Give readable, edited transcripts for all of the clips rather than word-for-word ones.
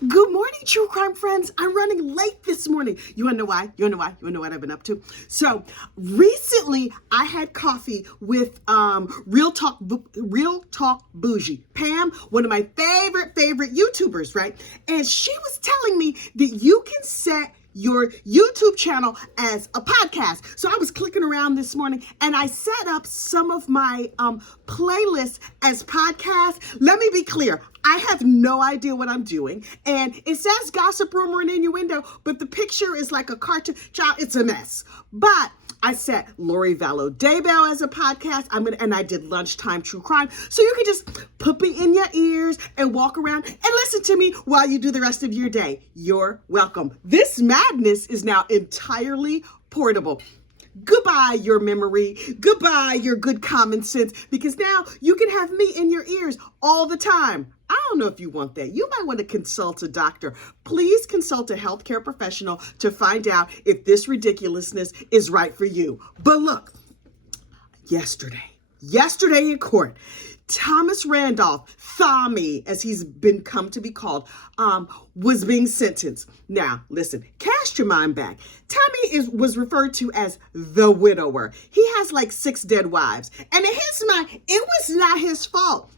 Good morning, true crime friends. I'm running late this morning. You wanna know why? You wanna know what I've been up to? So recently I had coffee with Real Talk Bougie, Pam, one of my favorite YouTubers, right? And she was telling me that you can set your YouTube channel as a podcast. So I was clicking around this morning and I set up some of my playlists as podcasts. Let me be clear. I have no idea what I'm doing. And it says gossip, rumor, and innuendo, but the picture is like a cartoon. Child, it's a mess. But I set Lori Vallow Daybell as a podcast. And I did lunchtime true crime. So you can just put me in your ears and walk around and listen to me while you do the rest of your day. You're welcome. This madness is now entirely portable. Goodbye, your memory. Goodbye, your good common sense, because now you can have me in your ears all the time. I don't know if you want that. You might want to consult a doctor. Please consult a healthcare professional to find out if this ridiculousness is right for you. But look, yesterday in court, Tommie Randolph, Tommie, as he's been come to be called, was being sentenced. Now, listen, cast your mind back. Tommie was referred to as the widower. He has like 6 dead wives. And in his mind, it was not his fault.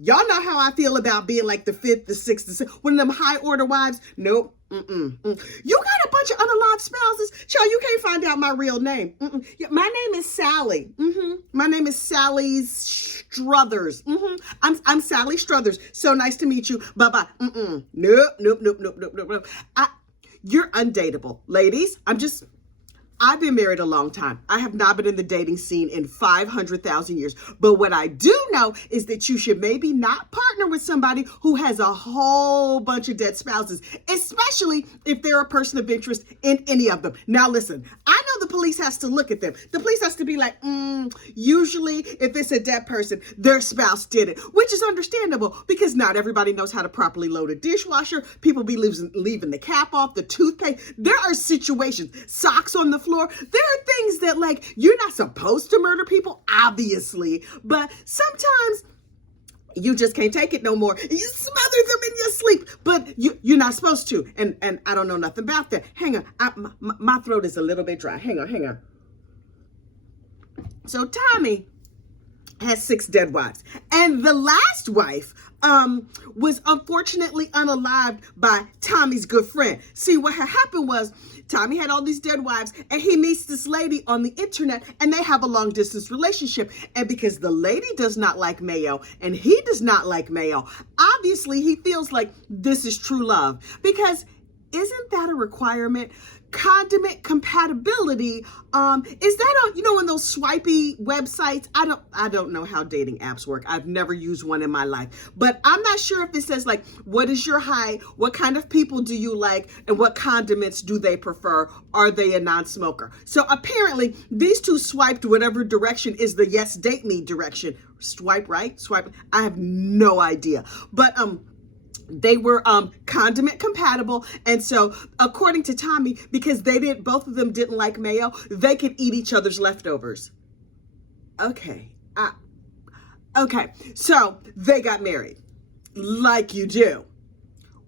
Y'all know how I feel about being like the 5th, the 6th, the 7th, one of them high order wives. Nope. You got a bunch of unalived spouses. Child, you can't find out my real name. Yeah, my name is Sally. My name is Sally Struthers. I'm Sally Struthers. So nice to meet you. Bye-bye. Nope. You're undateable. Ladies, I've been married a long time. I have not been in the dating scene in 500,000 years. But what I do know is that you should maybe not partner with somebody who has a whole bunch of dead spouses, especially if they're a person of interest in any of them. Now, listen, I know the police has to look at them. The police has to be like, usually if it's a dead person, their spouse did it, which is understandable because not everybody knows how to properly load a dishwasher. People be leaving the cap off, the toothpaste. There are situations, socks on the floor. There are things that, like, you're not supposed to murder people, obviously, but sometimes you just can't take it no more. You smother them in your sleep, but you're not supposed to. And I don't know nothing about that. Hang on, my throat is a little bit dry. Hang on. So Tommie has 6 dead wives, and the last wife was unfortunately unalived by Tommie's good friend. See, what had happened was Tommie had all these dead wives, and he meets this lady on the internet, and they have a long distance relationship. And because the lady does not like mayo and he does not like mayo, obviously he feels like this is true love, because isn't that a requirement? Condiment compatibility. Is that on, on those swipey websites? I don't know how dating apps work. I've never used one in my life, but I'm not sure if it says like, what is your height? What kind of people do you like? And what condiments do they prefer? Are they a non-smoker? So apparently these two swiped whatever direction is the yes, date me direction. Swipe right, swipe. I have no idea, but, they were condiment compatible, and so according to Tommie, because both of them didn't like mayo, they could eat each other's leftovers. Okay, so they got married, like you do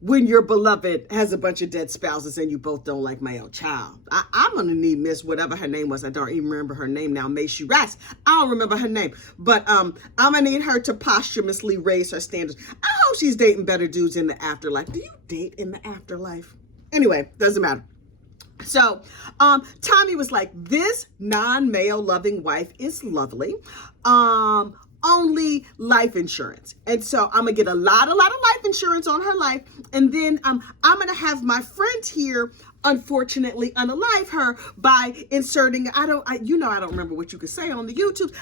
when your beloved has a bunch of dead spouses and you both don't like mayo. Child, I'm gonna need Miss whatever her name was. I don't even remember her name now. May she rest. I don't remember her name, but I'm gonna need her to posthumously raise her standards. I hope she's dating better dudes in the afterlife. Do you date in the afterlife? Anyway, doesn't matter. So Tommie was like, this non-mayo loving wife is lovely. Only life insurance. And so I'm gonna get a lot of life insurance on her life. And then I'm gonna have my friend here, unfortunately, unalive her by inserting, I don't remember what you could say on the YouTube.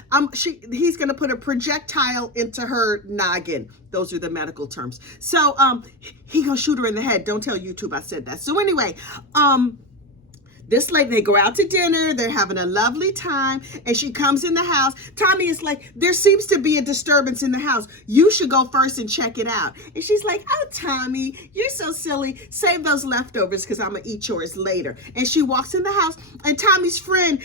He's gonna put a projectile into her noggin. Those are the medical terms. So he gonna shoot her in the head. Don't tell YouTube I said that. So anyway, this lady, they go out to dinner, they're having a lovely time, and she comes in the house. Tommie is like, there seems to be a disturbance in the house. You should go first and check it out. And she's like, oh, Tommie, you're so silly. Save those leftovers because I'm going to eat yours later. And she walks in the house, and Tommie's friend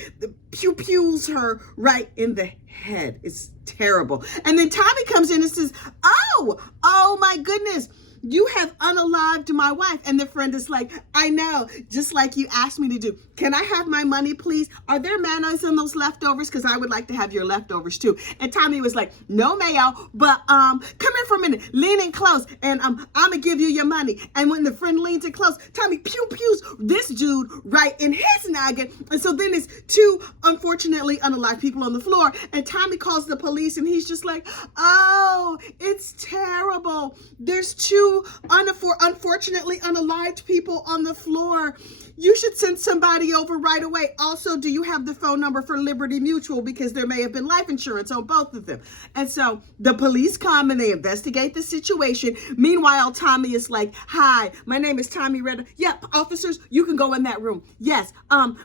pews her right in the head. It's terrible. And then Tommie comes in and says, oh my goodness. you have unalived my wife. And the friend is like, I know, just like you asked me to do. Can I have my money, please? Are there mayonnaise in those leftovers? Because I would like to have your leftovers too. And Tommie was like, no mayo, but come here for a minute, lean in close, and I'm gonna give you your money. And when the friend leans in close, Tommie pews this dude right in his noggin. And so then it's two unfortunately unalived people on the floor, and Tommie calls the police, and he's just like, oh, it's terrible. There's two unfortunately unalived people on the floor. You should send somebody over right away. Also, do you have the phone number for Liberty Mutual? Because there may have been life insurance on both of them. And so the police come and they investigate the situation. Meanwhile, Tommie is like, hi, my name is Tommie Randolph. Yep, officers, you can go in that room. Yes,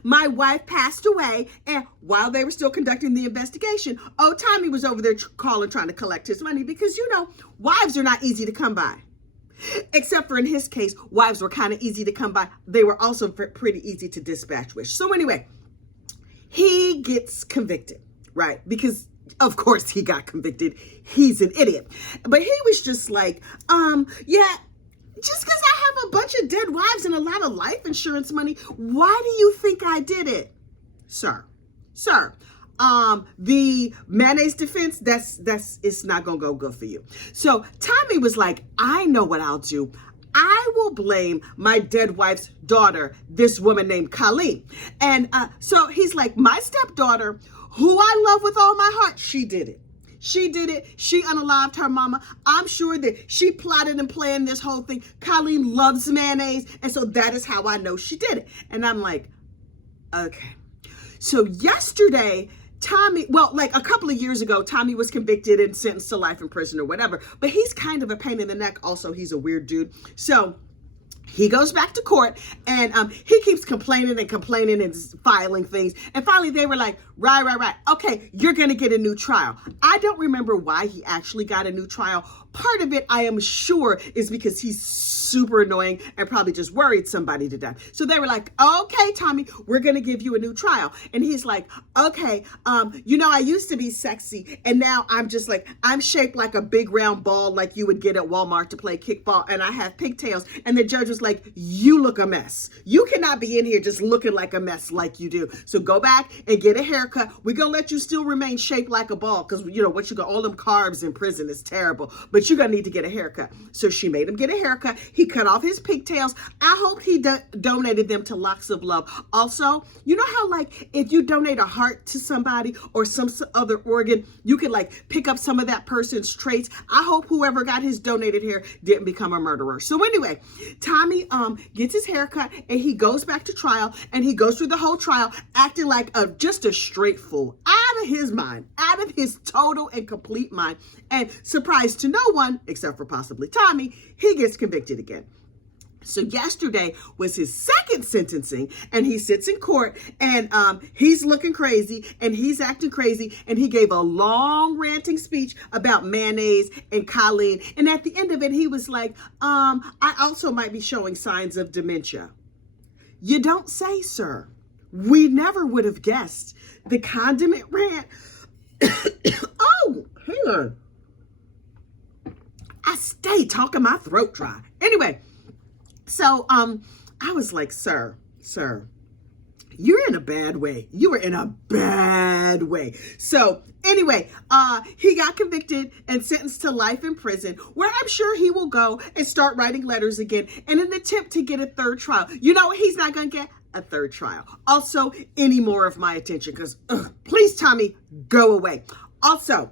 my wife passed away, and while they were still conducting the investigation, Tommie was over there calling, trying to collect his money, because, you know, wives are not easy to come by. Except for in his case, wives were kind of easy to come by. They were also pretty easy to dispatch with. So anyway, he gets convicted, right? Because of course he got convicted. He's an idiot. But he was just like, yeah, just because I have a bunch of dead wives and a lot of life insurance money, why do you think I did it? Sir, the mayonnaise defense, it's not gonna go good for you. So Tommie was like, I know what I'll do. I will blame my dead wife's daughter, this woman named Colleen. And so he's like, my stepdaughter, who I love with all my heart, she did it. She did it. She unalived her mama. I'm sure that she plotted and planned this whole thing. Colleen loves mayonnaise, and so that is how I know she did it. And I'm like, okay. So yesterday, Tommie, well, like a couple of years ago, Tommie was convicted and sentenced to life in prison or whatever, but he's kind of a pain in the neck. Also, he's a weird dude. So he goes back to court, and he keeps complaining and filing things. And finally they were like, right. Okay, you're going to get a new trial. I don't remember why he actually got a new trial. Part of it, I am sure, is because he's super annoying and probably just worried somebody to death. So they were like, okay, Tommie, we're going to give you a new trial. And he's like, okay, you know, I used to be sexy, and now I'm just like, I'm shaped like a big round ball like you would get at Walmart to play kickball, and I have pigtails. And the judge was like, you look a mess. You cannot be in here just looking like a mess like you do. So go back and get a haircut. We're going to let you still remain shaped like a ball, because, you know, what you got, all them carbs in prison is terrible, but you're going to need to get a haircut. So she made him get a haircut. He cut off his pigtails. I hope he donated them to Locks of Love. Also, you know how, like, if you donate a heart to somebody or some other organ, you can, like, pick up some of that person's traits. I hope whoever got his donated hair didn't become a murderer. So anyway, Tommie gets his haircut, and he goes back to trial, and he goes through the whole trial acting like just a straight fool, out of his mind, out of his total and complete mind. And surprise to no one, except for possibly Tommie, he gets convicted again. So yesterday was his second sentencing, and he sits in court, and he's looking crazy, and he's acting crazy, and he gave a long ranting speech about mayonnaise and Colleen. And at the end of it, he was like, I also might be showing signs of dementia. You don't say, sir. We never would have guessed. The condiment rant. Oh, hang on. I stay talking my throat dry. Anyway, so I was like, sir, you're in a bad way. You were in a bad way. So anyway, he got convicted and sentenced to life in prison, where I'm sure he will go and start writing letters again in an attempt to get a third trial. You know what he's not going to get? A third trial. Also, any more of my attention, because please, Tommie, go away. Also,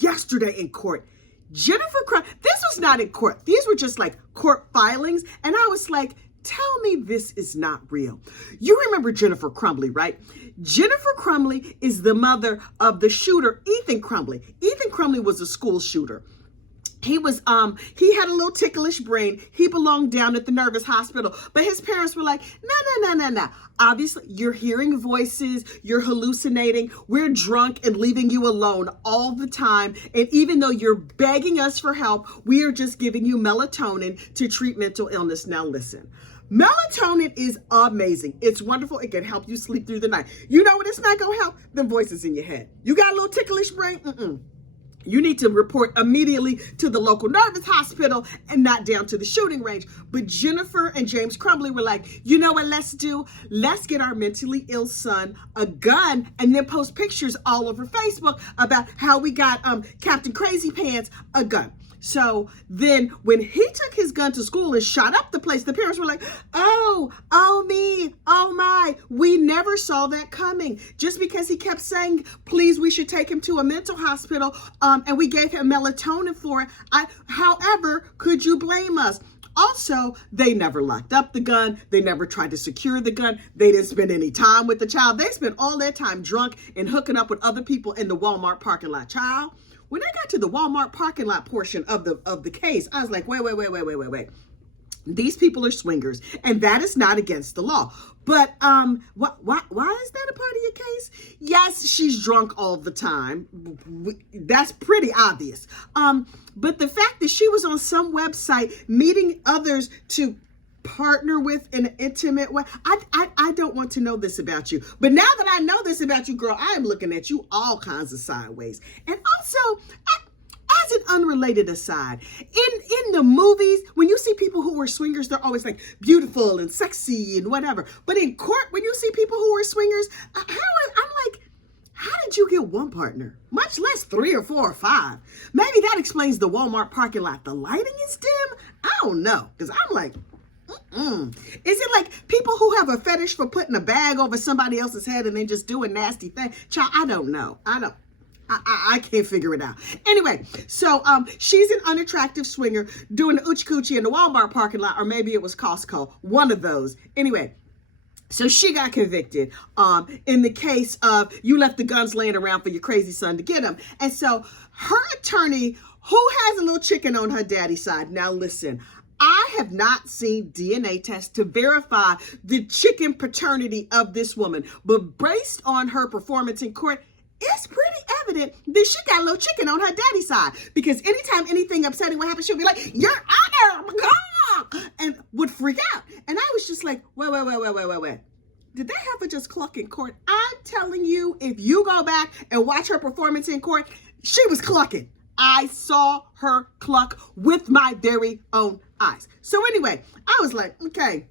yesterday in court, Jennifer Crumbley, this was not in court. These were just like court filings. And I was like, tell me this is not real. You remember Jennifer Crumbley, right? Jennifer Crumbley is the mother of the shooter, Ethan Crumbley. Ethan Crumbley was a school shooter. He was, he had a little ticklish brain. He belonged down at the nervous hospital, but his parents were like, no. Obviously, you're hearing voices, you're hallucinating, we're drunk and leaving you alone all the time. And even though you're begging us for help, we are just giving you melatonin to treat mental illness. Now listen, melatonin is amazing. It's wonderful. It can help you sleep through the night. You know what it's not going to help? Them voices in your head. You got a little ticklish brain? You need to report immediately to the local nervous hospital and not down to the shooting range. But Jennifer and James Crumbley were like, you know what let's do? Let's get our mentally ill son a gun and then post pictures all over Facebook about how we got Captain Crazy Pants a gun. So then when he took his gun to school and shot up the place, the parents were like, oh me, oh my, we never saw that coming. Just because he kept saying, please, we should take him to a mental hospital, and we gave him melatonin for it. However, could you blame us? Also, they never locked up the gun. They never tried to secure the gun. They didn't spend any time with the child. They spent all their time drunk and hooking up with other people in the Walmart parking lot. Child, when I got to the Walmart parking lot portion of the case, I was like, wait. These people are swingers, and that is not against the law. But why is that a part of your case? Yes, she's drunk all the time. That's pretty obvious. But the fact that she was on some website meeting others to partner with in an intimate way, I don't want to know this about you. But now that I know this about you, girl, I am looking at you all kinds of sideways. And also, as an unrelated aside, in the movies, when you see people who are swingers, they're always like beautiful and sexy and whatever. But in court, when you see people who are swingers, I'm like, how did you get one partner? Much less 3 or 4 or 5. Maybe that explains the Walmart parking lot. The lighting is dim? I don't know. Because I'm like, Is it like people who have a fetish for putting a bag over somebody else's head and then just doing nasty things? Child, I don't know. I can't figure it out. Anyway, so she's an unattractive swinger doing the oochie coochie in the Walmart parking lot, or maybe it was Costco, one of those. Anyway, so she got convicted in the case of you left the guns laying around for your crazy son to get him. And so her attorney, who has a little chicken on her daddy's side. Now listen, I have not seen DNA tests to verify the chicken paternity of this woman, but based on her performance in court, it's pretty evident that she got a little chicken on her daddy's side, because anytime anything upsetting would happen, she'll be like, Your Honor, and would freak out. And I was just like, wait. Did they have her just cluck in court? I'm telling you, if you go back and watch her performance in court, she was clucking. I saw her cluck with my very own eyes. So anyway, I was like, okay,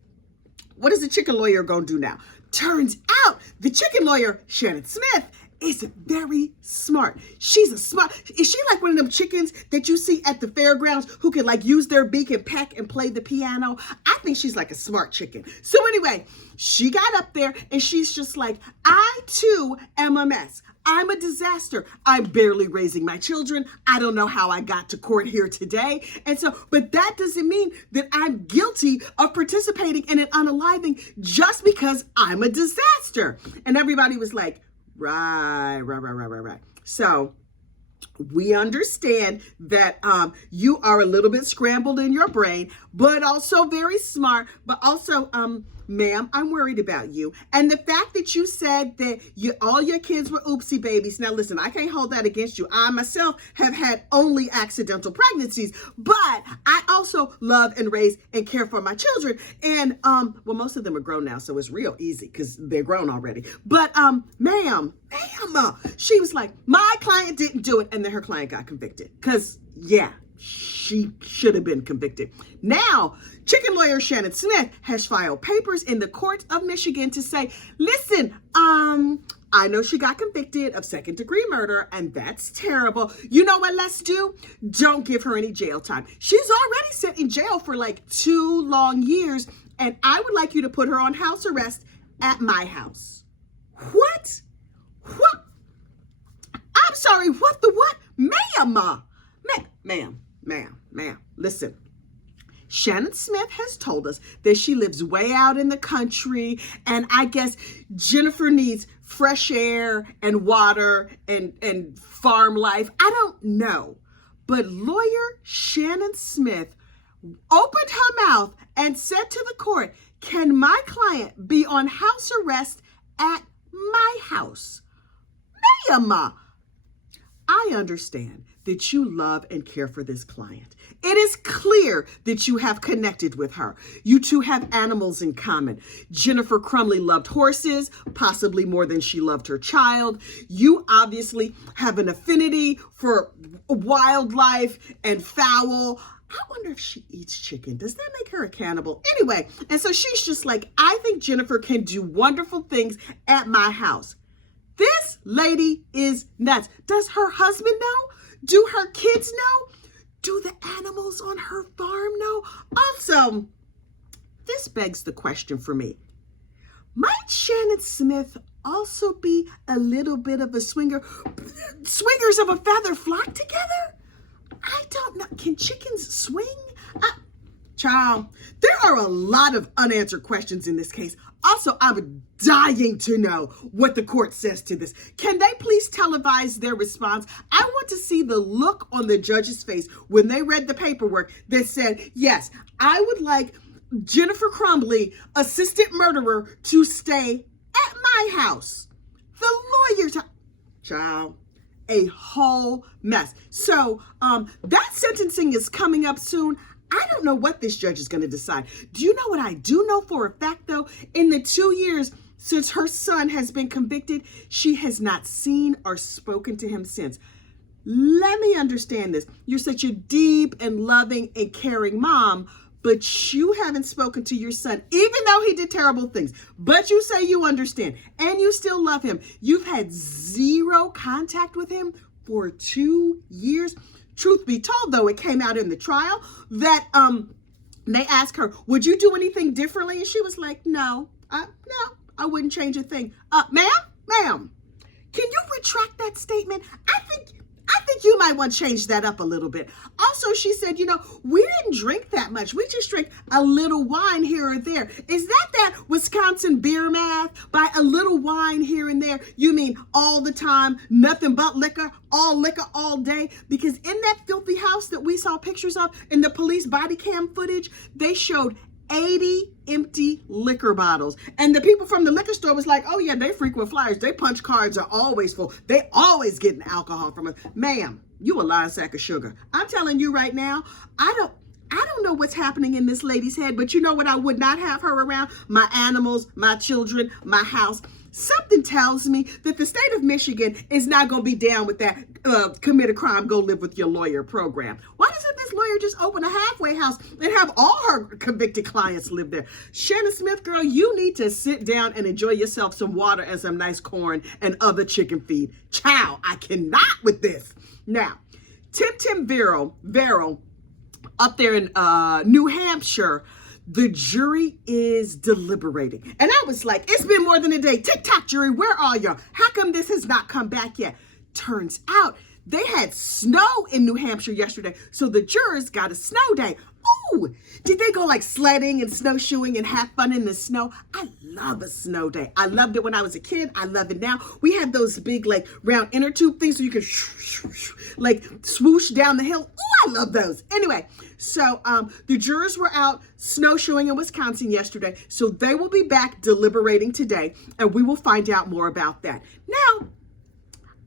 what is the chicken lawyer gonna do now? Turns out the chicken lawyer, Shannon Smith, is very smart. Is she like one of them chickens that you see at the fairgrounds who can like use their beak and peck and play the piano? I think she's like a smart chicken. So anyway, she got up there and she's just like, I too am a mess. I'm a disaster. I'm barely raising my children. I don't know how I got to court here today. And so, but that doesn't mean that I'm guilty of participating in an unaliving just because I'm a disaster. And everybody was like, Right. So we understand that you are a little bit scrambled in your brain, but also very smart. But also, ma'am, I'm worried about you. And the fact that you said that all your kids were oopsie babies. Now, listen, I can't hold that against you. I myself have had only accidental pregnancies, but I also love and raise and care for my children. And, well, most of them are grown now, so it's real easy because they're grown already. But, ma'am, she was like, my client didn't do it. And then her client got convicted because, yeah, she should have been convicted. Now, chicken lawyer Shannon Smith has filed papers in the court of Michigan to say, listen, I know she got convicted of second-degree murder, and that's terrible. You know what let's do? Don't give her any jail time. She's already sat in jail for like 2 long years, and I would like you to put her on house arrest at my house. What? I'm sorry, what the what? Ma'am, listen. Shannon Smith has told us that she lives way out in the country, and I guess Jennifer needs fresh air and water and farm life. I don't know. But lawyer Shannon Smith opened her mouth and said to the court, can my client be on house arrest at my house? Ma'am, I understand that you love and care for this client. It is clear that you have connected with her. You two have animals in common. Jennifer Crumbley loved horses, possibly more than she loved her child. You obviously have an affinity for wildlife and fowl. I wonder if she eats chicken. Does that make her a cannibal? Anyway, and so she's just like, I think Jennifer can do wonderful things at my house. This lady is nuts. Does her husband know? Do her kids know? Do the animals on her farm know? Also, this begs the question for me. Might Shannon Smith also be a little bit of a swinger? Swingers of a feather flock together? I don't know. Can chickens swing? Child, there are a lot of unanswered questions in this case. Also, I'm dying to know what the court says to this. Can they please televise their response? I want to see the look on the judge's face when they read the paperwork that said, yes, I would like Jennifer Crumbley, assistant murderer, to stay at my house. The lawyer's house. Child, a whole mess. So that sentencing is coming up soon. I don't know what this judge is going to decide. Do you know what I do know for a fact, though? In the 2 years since her son has been convicted, she has not seen or spoken to him since. Let me understand this. You're such a deep and loving and caring mom, but you haven't spoken to your son, even though he did terrible things. But you say you understand and you still love him. You've had zero contact with him for 2 years. Truth be told, though, it came out in the trial that they asked her, would you do anything differently? And she was like, no, I wouldn't change a thing. Ma'am, can you retract that statement? I think you might want to change that up a little bit. Also, she said, we didn't drink that much. We just drank a little wine here or there. Is that Wisconsin beer math? By a little wine here and there, you mean all the time, nothing but liquor all day? Because in that filthy house that we saw pictures of in the police body cam footage, they showed 80 empty liquor bottles. And the people from the liquor store was like, oh yeah, they frequent flyers. They punch cards are always full. They always getting alcohol from us. Ma'am, you a lying sack of sugar. I'm telling you right now, I don't know what's happening in this lady's head, but you know what I would not have her around? My animals, my children, my house. Something tells me that the state of Michigan is not going to be down with that commit a crime, go live with your lawyer program. Why doesn't this lawyer just open a halfway house and have all her convicted clients live there? Shannon Smith, girl, you need to sit down and enjoy yourself some water and some nice corn and other chicken feed. Child, I cannot with this. Now, Tim Vero, up there in New Hampshire, the jury is deliberating. And I was like, it's been more than a day. Tick-tock, jury, where are you? How come this has not come back yet? Turns out they had snow in New Hampshire yesterday, so the jurors got a snow day. Ooh, did they go like sledding and snowshoeing and have fun in the snow? I love a snow day. I loved it when I was a kid. I love it now. We have those big like round inner tube things so you can like swoosh down the hill. Ooh, I love those. Anyway, so the jurors were out snowshoeing in Wisconsin yesterday, so they will be back deliberating today, and we will find out more about that. Now,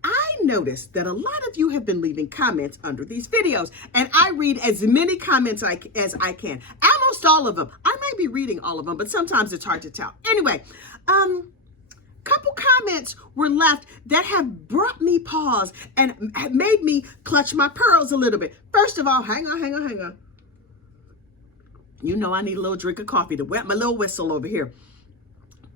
I noticed that a lot of you have been leaving comments under these videos, and I read as many comments as I can. Almost all of them. I may be reading all of them, but sometimes it's hard to tell. Anyway, couple comments were left that have brought me pause and have made me clutch my pearls a little bit. First of all, hang on. You know I need a little drink of coffee to wet my little whistle over here.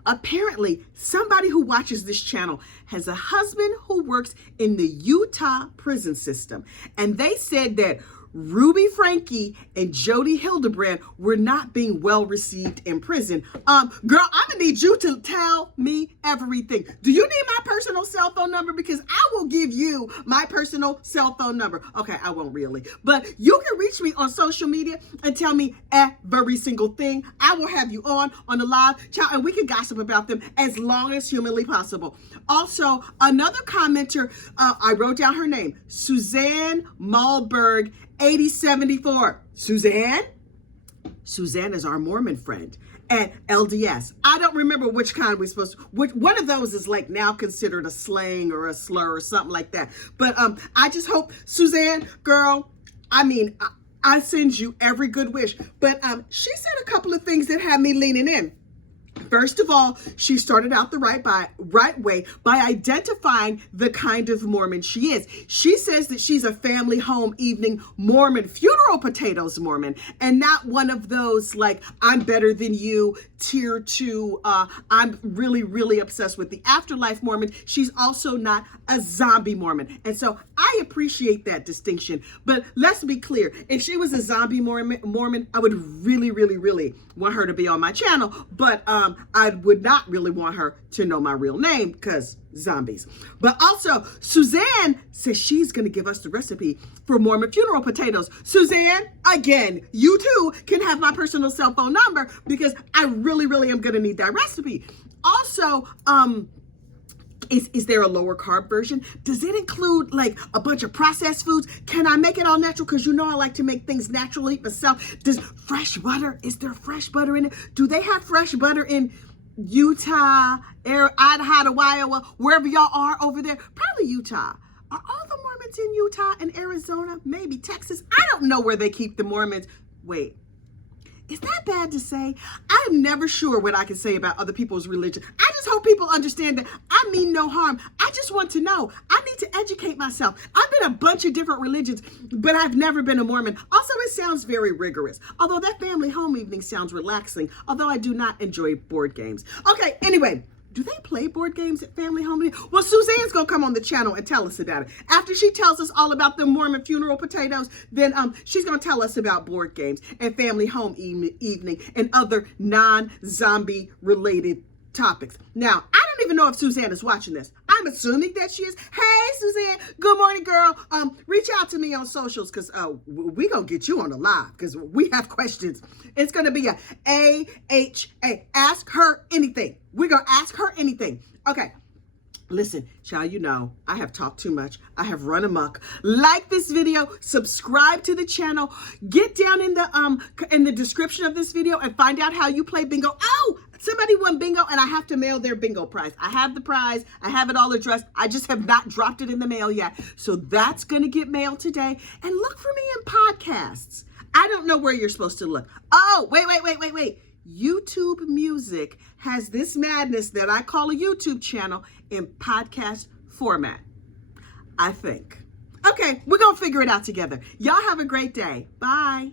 Apparently, somebody who watches this channel has a husband who works in the Utah prison system. And they said that Ruby Frankie and Jody Hildebrand were not being well received in prison. Girl, I'm gonna need you to tell me everything. Do you need my personal cell phone number? Because I will give you my personal cell phone number. Okay, I won't really, but you can reach me on social media and tell me every single thing. I will have you on the live chat, and we can gossip about them as long as humanly possible. Also, another commenter, I wrote down her name, Suzanne Malberg, 8074. Suzanne is our Mormon friend at LDS. I don't remember which kind we're supposed to, one of those is like now considered a slang or a slur or something like that. But I just hope, Suzanne, girl, I mean, I send you every good wish. But she said a couple of things that had me leaning in. First of all, she started out the right way by identifying the kind of Mormon she is. She says that she's a family home evening Mormon, funeral potatoes Mormon, and not one of those like, I'm better than you, tier 2, I'm really, really obsessed with the afterlife Mormon. She's also not a zombie Mormon. And so I appreciate that distinction. But let's be clear, if she was a zombie Mormon, I would really, really, really want her to be on my channel. But I would not really want her to know my real name because zombies. But also, Suzanne says she's going to give us the recipe for Mormon funeral potatoes. Suzanne, again, you too can have my personal cell phone number because I really, really am going to need that recipe. Also, is there a lower carb version? Does it include like a bunch of processed foods? Can I make it all natural? Because you know I like to make things naturally myself. Does fresh butter, is there fresh butter in it? Do they have fresh butter in Utah, Idaho, Iowa, wherever y'all are over there? Probably Utah. Are all the Mormons in Utah and Arizona? Maybe Texas? I don't know where they keep the Mormons. Wait. Is that bad to say? I'm never sure what I can say about other people's religion. I just hope people understand that I mean no harm. I just want to know. I need to educate myself. I've been a bunch of different religions, but I've never been a Mormon. Also, it sounds very rigorous. Although that family home evening sounds relaxing, although I do not enjoy board games. Okay, anyway. Do they play board games at family home? Well, Suzanne's going to come on the channel and tell us about it. After she tells us all about the Mormon funeral potatoes, then she's going to tell us about board games and family home evening and other non-zombie related topics. Now, I don't even know if Suzanne is watching this. I'm assuming that she is. Hey, Suzanne. Good morning, girl. Reach out to me on socials because we going to get you on the live because we have questions. It's going to be a AHA. Ask her anything. We're going to ask her anything. Okay. Listen, child, you know, I have talked too much. I have run amok. Like this video, subscribe to the channel, get down in the description of this video and find out how you play bingo. Oh, somebody won bingo and I have to mail their bingo prize. I have the prize. I have it all addressed. I just have not dropped it in the mail yet. So that's going to get mailed today. And look for me in podcasts. I don't know where you're supposed to look. Oh, wait. YouTube Music has this madness that I call a YouTube channel in podcast format, I think. Okay, we're going to figure it out together. Y'all have a great day. Bye.